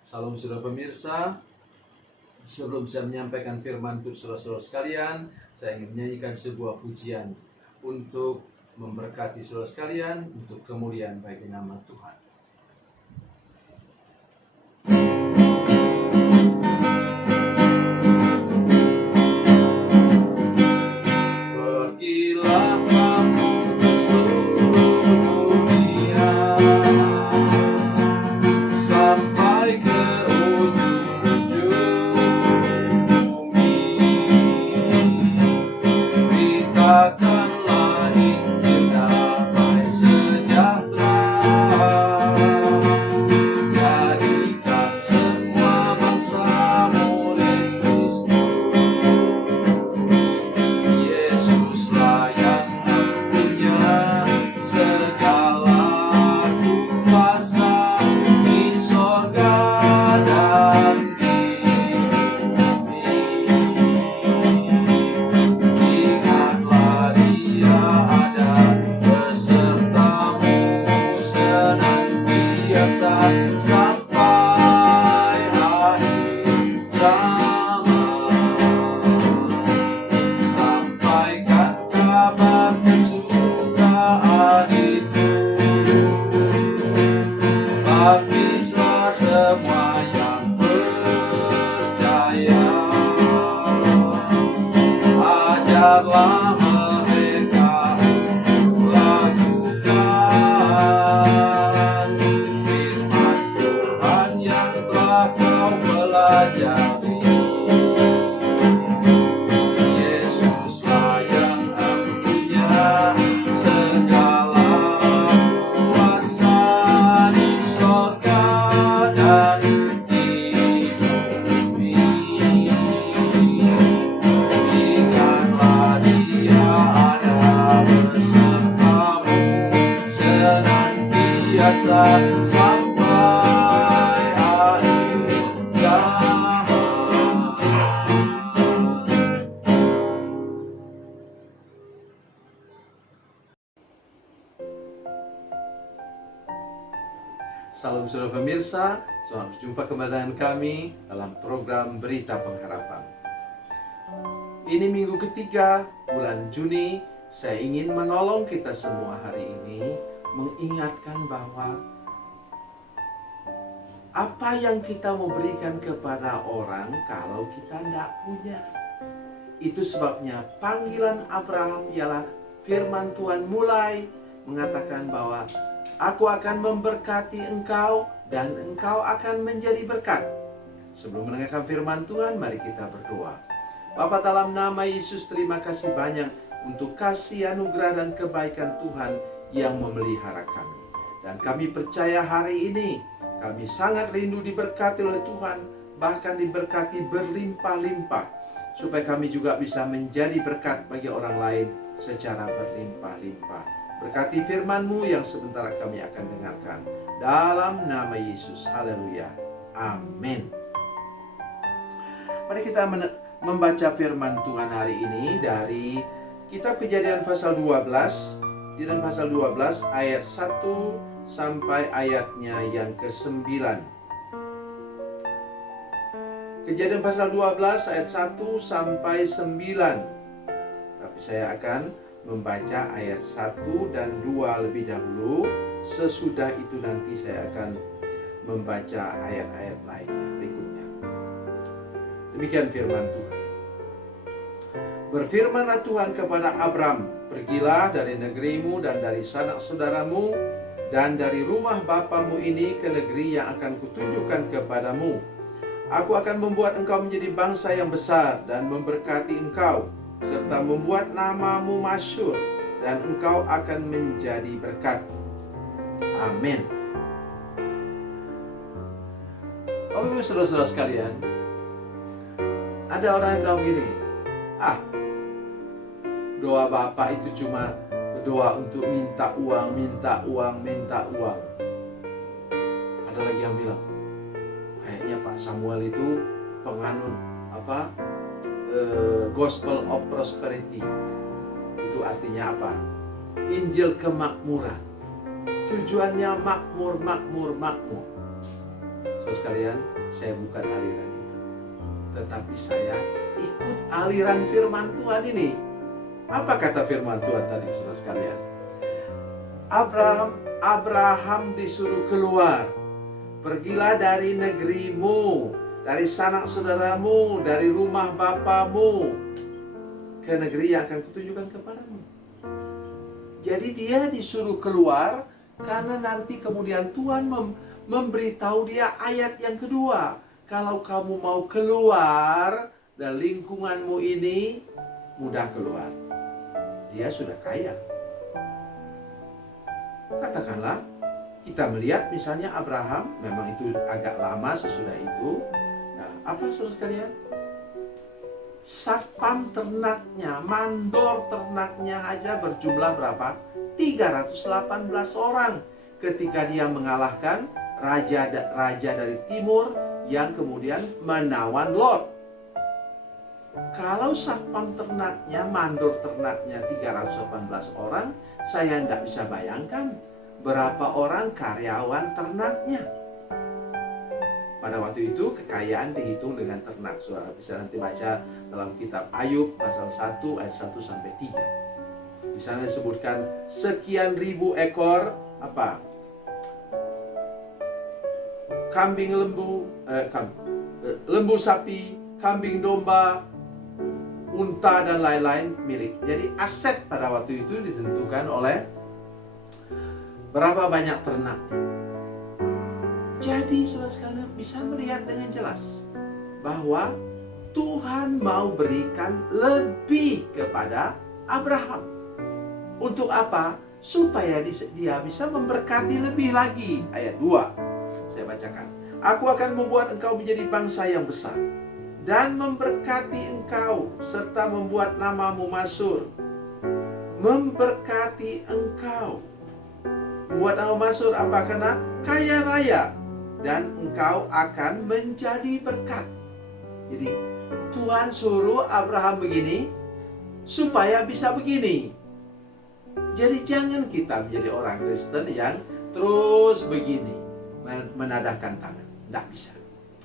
Salam saudara pemirsa. Sebelum saya menyampaikan firman untuk saudara-saudara sekalian, saya ingin menyanyikan sebuah pujian untuk memberkati saudara sekalian, untuk kemuliaan bagi nama Tuhan. Pergilah kamu ke seluruh dunia, sampai ke ujung bumi. Beritakanlah Injil damai sejahtera, jadikan semua bangsa murid Kristus. Yesuslah yang punya segala kuasa di sorga dan di bumi. Ingatlah Dia ada besertamu senantiasa sampai akhir zaman. Sampaikan kabar kesukaan itu, baptislah semua yang percaya. Ajarlah mereka untuk lakukan firman Tuhan yang telah kau pelajari. Yesuslah yang punya segala kuasa di sorga dan di bumi. Ingatlah Dia ada besertamu senantiasa sampai akhir zaman. Salam saudara pemirsa, selamat berjumpa kembali dengan kami dalam program Berita Pengharapan. Ini minggu ketiga bulan Juni. Saya ingin menolong kita semua hari ini, mengingatkan bahwa apa yang kita memberikan kepada orang kalau kita tidak punya. Itu sebabnya panggilan Abraham ialah firman Tuhan mulai mengatakan bahwa aku akan memberkati engkau dan engkau akan menjadi berkat. Sebelum mendengarkan firman Tuhan, mari kita berdoa. Bapa, dalam nama Yesus, terima kasih banyak untuk kasih anugerah dan kebaikan Tuhan yang memelihara kami. Dan kami percaya hari ini kami sangat rindu diberkati oleh Tuhan, bahkan diberkati berlimpah-limpah, supaya kami juga bisa menjadi berkat bagi orang lain secara berlimpah-limpah. Berkati firman-Mu yang sebentar kami akan dengarkan. Dalam nama Yesus, haleluya, amin. Mari kita membaca firman Tuhan hari ini dari kitab Kejadian pasal 12. Kejadian pasal 12 ayat 1 sampai ayatnya yang ke-9. Kejadian pasal 12 ayat 1 sampai 9. Tapi saya akan membaca ayat 1 dan 2 lebih dahulu. Sesudah itu nanti saya akan membaca ayat-ayat lainnya berikutnya. Demikian firman Tuhan. Berfirmanlah Tuhan kepada Abram, pergilah dari negerimu dan dari sanak saudaramu dan dari rumah bapamu ini ke negeri yang akan kutunjukkan kepadamu. Aku akan membuat engkau menjadi bangsa yang besar dan memberkati engkau, serta membuat namamu masyhur, dan engkau akan menjadi berkat. Amin. Bapak-Ibu saudara-saudara sekalian, ada orang yang bilang gini, doa Bapak itu cuma doa untuk minta uang, minta uang, minta uang. Ada lagi yang bilang, kayaknya Pak Samuel itu penganut Gospel of Prosperity. Itu artinya apa? Injil kemakmuran. Tujuannya makmur, makmur, makmur. Saudara sekalian, saya bukan aliran itu. Tetapi saya ikut aliran firman Tuhan ini. Apa kata firman Tuhan tadi, saudara sekalian? Abraham disuruh keluar. Pergilah dari negerimu, dari sanak saudaramu, dari rumah bapamu, ke negeri yang akan kutunjukkan kepadamu. Jadi dia disuruh keluar karena nanti kemudian Tuhan memberitahu dia ayat yang kedua. Kalau kamu mau keluar dari lingkunganmu ini, mudah keluar. Dia sudah kaya. Katakanlah, kita melihat misalnya Abraham, memang itu agak lama sesudah itu. Nah, apa saudara sekalian? Satpam ternaknya, mandor ternaknya aja berjumlah berapa? 318 orang. Ketika dia mengalahkan raja dari timur yang kemudian menawan Lot. Kalau satpam ternaknya, mandor ternaknya 318 orang, saya tidak bisa bayangkan berapa orang karyawan ternaknya. Pada waktu itu kekayaan dihitung dengan ternak. Saudara bisa nanti baca dalam kitab Ayub pasal 1 ayat 1 sampai 3. Di sana disebutkan sekian ribu ekor apa? Kambing lembu sapi, kambing domba, unta dan lain-lain milik. Jadi aset pada waktu itu ditentukan oleh berapa banyak ternak. Jadi saudara sekalian bisa melihat dengan jelas bahwa Tuhan mau berikan lebih kepada Abraham. Untuk apa? Supaya dia bisa memberkati lebih lagi. Ayat 2 saya bacakan. Aku akan membuat engkau menjadi bangsa yang besar dan memberkati engkau serta membuat namamu masyhur. Memberkati engkau. Membuat nama masyhur apa? Karena kaya raya dan engkau akan menjadi berkat. Jadi Tuhan suruh Abraham begini supaya bisa begini. Jadi jangan kita menjadi orang Kristen yang terus begini, menadahkan tangan. Tidak bisa.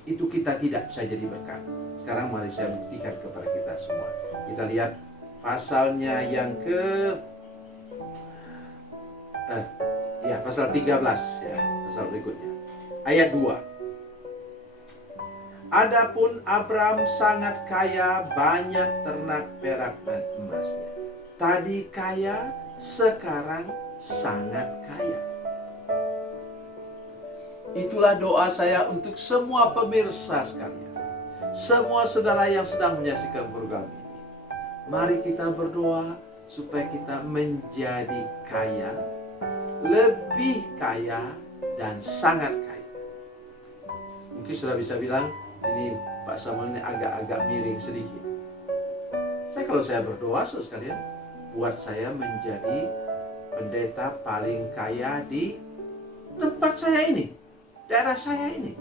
Itu kita tidak bisa jadi berkat. Sekarang mari saya buktikan kepada kita semua. Kita lihat pasalnya yang pasal 13 ya, pasal berikutnya. Ayat 2. Adapun Abram sangat kaya, banyak ternak perak dan emasnya. Tadi kaya, sekarang sangat kaya. Itulah doa saya untuk semua pemirsa sekalian, semua saudara yang sedang menyaksikan program ini. Mari kita berdoa supaya kita menjadi kaya, lebih kaya, dan sangat kaya. Mungkin sudah bisa bilang, ini Pak Samuel ini agak-agak miring sedikit. Kalau saya berdoa, saudara sekalian, buat saya menjadi pendeta paling kaya di tempat saya ini, daerah saya ini.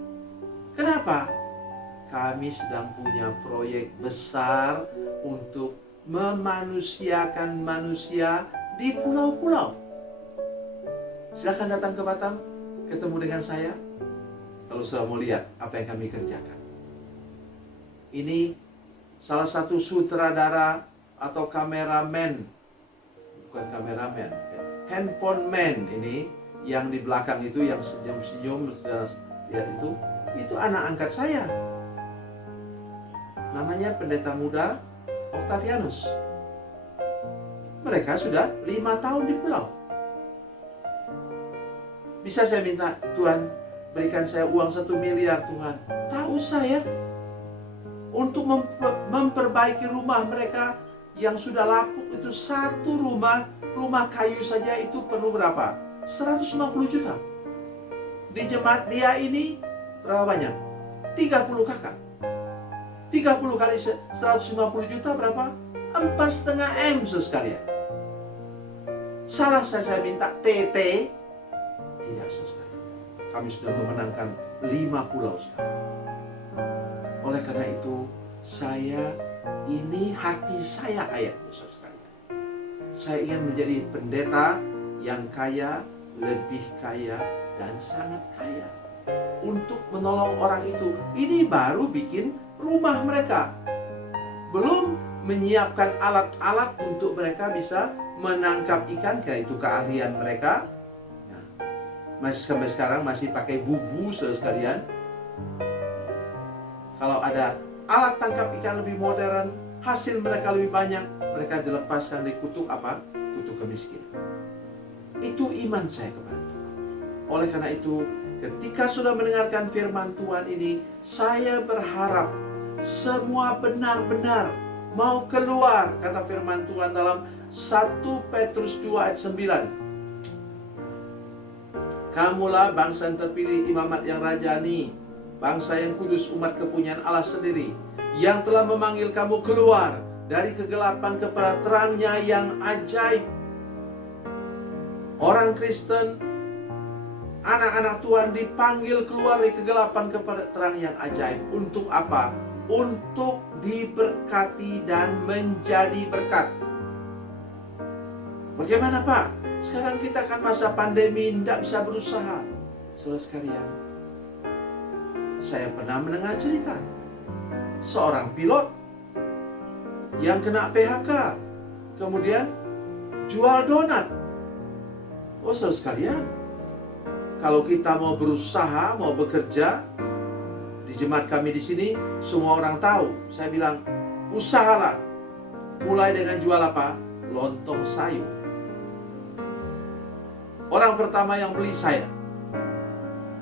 Kenapa? Kami sedang punya proyek besar untuk memanusiakan manusia di pulau-pulau. Silakan datang ke Batam, ketemu dengan saya. Kalau sudah mau lihat apa yang kami kerjakan. Ini salah satu sutradara atau kameramen, bukan kameramen, handphone man ini yang di belakang itu yang senyum-senyum, lihat itu anak angkat saya. Namanya pendeta muda Octavianus. Mereka sudah 5 tahun di pulau. Bisa saya minta, Tuhan berikan saya uang 1 miliar Tuhan. Tahu saya untuk memperbaiki rumah mereka yang sudah lapuk itu, satu rumah kayu saja itu perlu berapa? 150 juta. Di jemaat dia ini berapa banyak? 30 kakak. 30 kali 150 juta berapa? 4,5 M sekalian. Salah saya minta TT? Tidak sekalian. Kami sudah memenangkan 5 pulau sekarang. Oleh karena itu, ini hati saya ayatnya sekalian. Saya ingin menjadi pendeta yang kaya, lebih kaya, dan sangat kaya. untuk menolong orang itu. Ini baru bikin rumah mereka. Belum menyiapkan alat-alat untuk mereka bisa menangkap ikan, karena itu keahlian mereka. Nah, masih sampai sekarang masih pakai bubu, saudara sekalian. Kalau ada alat tangkap ikan lebih modern, hasil mereka lebih banyak, mereka dilepaskan dari kutuk apa? Kutuk kemiskinan. Itu iman saya kepada Tuhan. Oleh karena itu, ketika sudah mendengarkan firman Tuhan ini, saya berharap semua benar-benar mau keluar, kata firman Tuhan dalam 1 Petrus 2 ayat 9. Kamulah bangsa yang terpilih, imamat yang rajani, bangsa yang kudus, umat kepunyaan Allah sendiri, yang telah memanggil kamu keluar dari kegelapan kepada terangnya yang ajaib. Orang Kristen, anak-anak Tuhan dipanggil keluar dari kegelapan kepada terang yang ajaib. Untuk apa? Untuk diberkati dan menjadi berkat. Bagaimana Pak? Sekarang kita kan masa pandemi, tidak bisa berusaha. Saudara sekalian, saya pernah mendengar cerita seorang pilot yang kena PHK, kemudian jual donat. Oh saudara sekalian, kalau kita mau berusaha, mau bekerja, di jemaat kami di sini semua orang tahu. Saya bilang, usahalah. Mulai dengan jual apa? Lontong sayur. Orang pertama yang beli saya.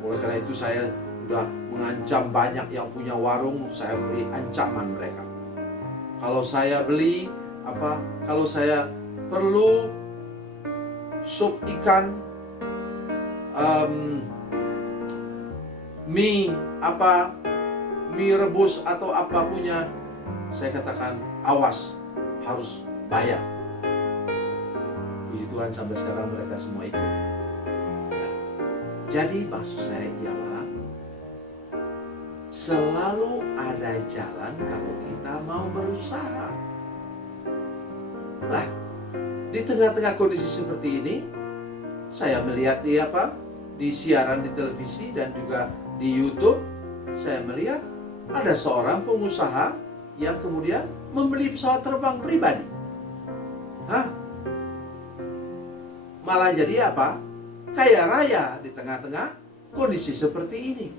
Oleh karena itu saya sudah mengancam banyak yang punya warung, saya beri ancaman mereka. Kalau saya beli apa? Kalau saya perlu sup ikan, mie rebus atau apa punya, saya katakan awas, harus bayar. Puji Tuhan sampai sekarang mereka semua ikut. Jadi maksud saya ialah selalu ada jalan kalau kita mau berusaha. Nah, di tengah-tengah kondisi seperti ini, saya melihat di siaran di televisi dan juga di YouTube, saya melihat ada seorang pengusaha yang kemudian membeli pesawat terbang pribadi. Malah jadi apa? Kaya raya di tengah-tengah kondisi seperti ini.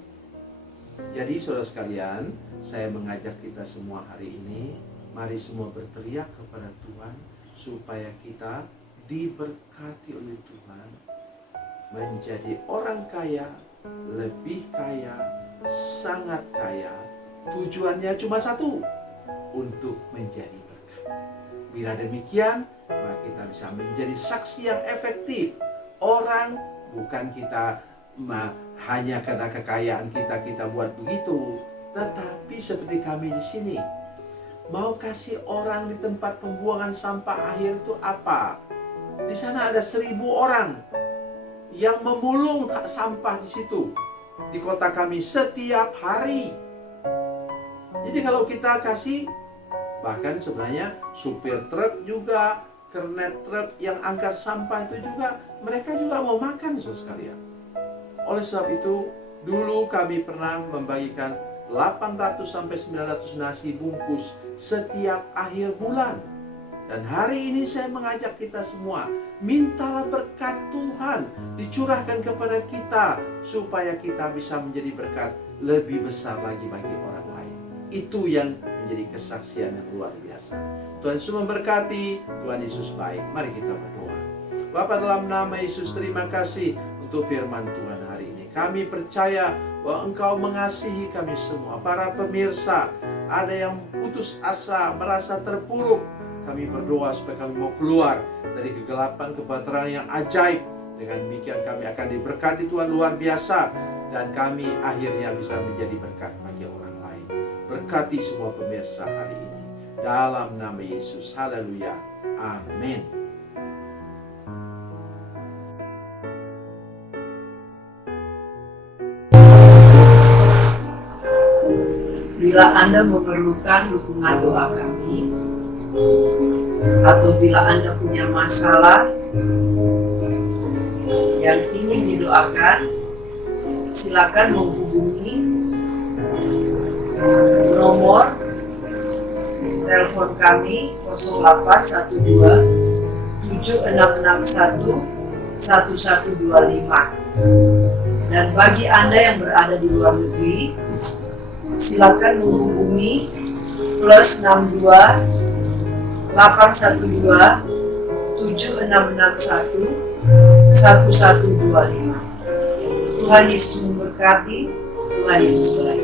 Jadi saudara sekalian, saya mengajak kita semua hari ini, mari semua berteriak kepada Tuhan supaya kita diberkati oleh Tuhan, menjadi orang kaya, lebih kaya, sangat kaya. Tujuannya cuma satu, untuk menjadi berkat. Bila demikian, maka kita bisa menjadi saksi yang efektif. Orang bukan kita hanya karena kekayaan kita buat begitu, tetapi seperti kami di sini, mau kasih orang di tempat pembuangan sampah akhir itu apa? Di sana ada 1.000 orang yang memulung sampah di situ, di kota kami setiap hari. Jadi kalau kita kasih, bahkan sebenarnya supir truk juga, kernet truk yang angkat sampah itu juga, mereka juga mau makan saudara sekalian. Oleh sebab itu, dulu kami pernah membagikan 800 sampai 900 nasi bungkus setiap akhir bulan. Dan hari ini saya mengajak kita semua, mintalah berkat Tuhan dicurahkan kepada kita supaya kita bisa menjadi berkat lebih besar lagi bagi orang lain. Itu yang menjadi kesaksian yang luar biasa. Tuhan Yesus memberkati, Tuhan Yesus baik. Mari kita berdoa. Bapa, dalam nama Yesus, terima kasih untuk firman Tuhan hari ini. Kami percaya bahwa Engkau mengasihi kami semua. Para pemirsa, ada yang putus asa, merasa terpuruk. Kami berdoa supaya kami mau keluar dari kegelapan kepada terang yang ajaib. Dengan demikian kami akan diberkati Tuhan luar biasa. Dan kami akhirnya bisa menjadi berkat bagi orang lain. Berkati semua pemirsa hari ini. Dalam nama Yesus. Haleluya. Amin. Bila Anda memerlukan dukungan doa kami, atau bila Anda punya masalah yang ingin didoakan, silakan menghubungi Nomor telepon kami 0812 7661 1125. Dan bagi Anda yang berada di luar negeri, silakan menghubungi plus 62 812 7661 1125. Tuhan Yesus memberkati, Tuhan Yesus berkati.